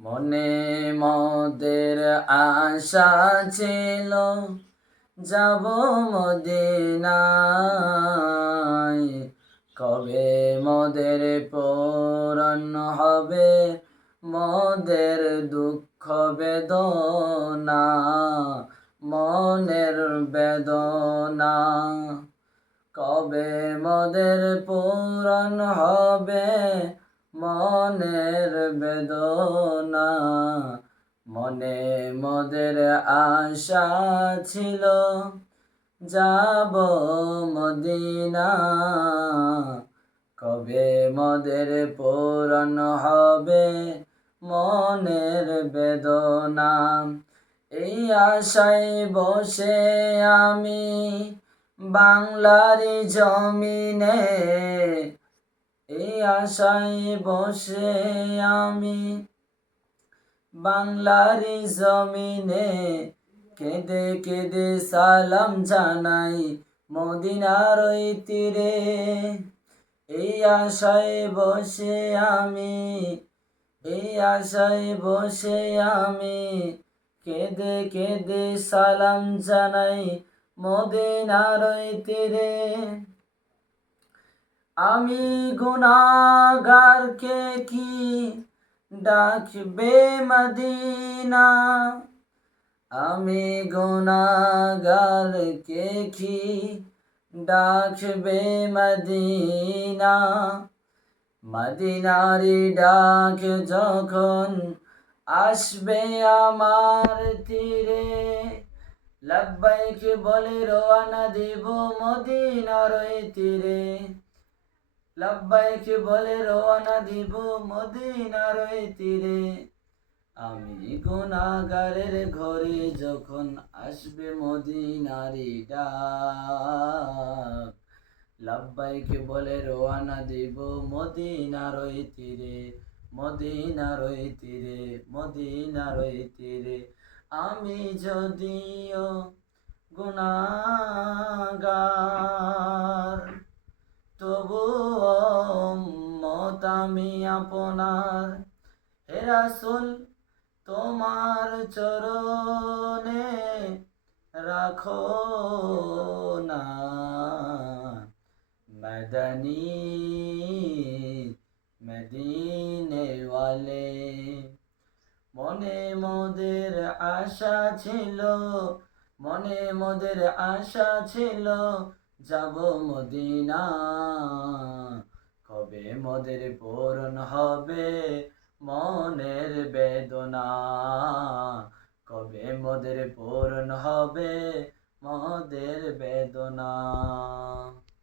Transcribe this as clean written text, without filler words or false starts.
মনে মোদের আশা ছিল যাব মদিনায়, কবে মোদের পূরণ হবে মোদের দুঃখ বেদনা, মনের বেদনা। কবে মোদের পূরণ হবে মনের বেদনা, মনে মোদের আশা ছিল যাব মদিনা, কবে মোদের পূরণ হবে মনের বেদনা। এই আশায় বসে আমি বাংলার জমিনে, এই আশায় বসে আমি বাংলার জমিনে, কেঁদে কেঁদে সালাম জানাই মদিনার ওই তীরে। এই আশায় বসে আমি, এই আশায় বসে আমি কেঁদে কেঁদে সালাম জানাই মদিনার ওই তীরে। আমি গুনাহগারকে কি ডাকবে মদিনা, আমি গুনাহগারকে কি ডাকবে মদিনা। মদিনারি ডাক যখন আসবে আমার তীরে, লব্বাইক বলে রওয়ানা দিব মদিনার ওই তীরে, লব্বাইক বলে রওয়ানা দিব মদিনার ওই তীরে। আমি গুনাহগারের ঘরে যখন আসবে মদিনারি ডাক, লব্বাইক বলে রওয়ানা দিব মদিনার ওই তীরে, মদিনার ওই তীরে, মদিনার ওই তীরে। আমি যদিও গুনাহগার, তবুও উম্মত আমি আপনার। হে রাসূল তোমার চরণে রাখো না মদনী মদিনে ওয়ালে। মনে মোদের আশা ছিল, মনে মোদের আশা ছিল যাব মদিনা, কবে মোদের পূরণ হবে মনের বেদনা, কবে মোদের পূরণ হবে মোদের বেদনা।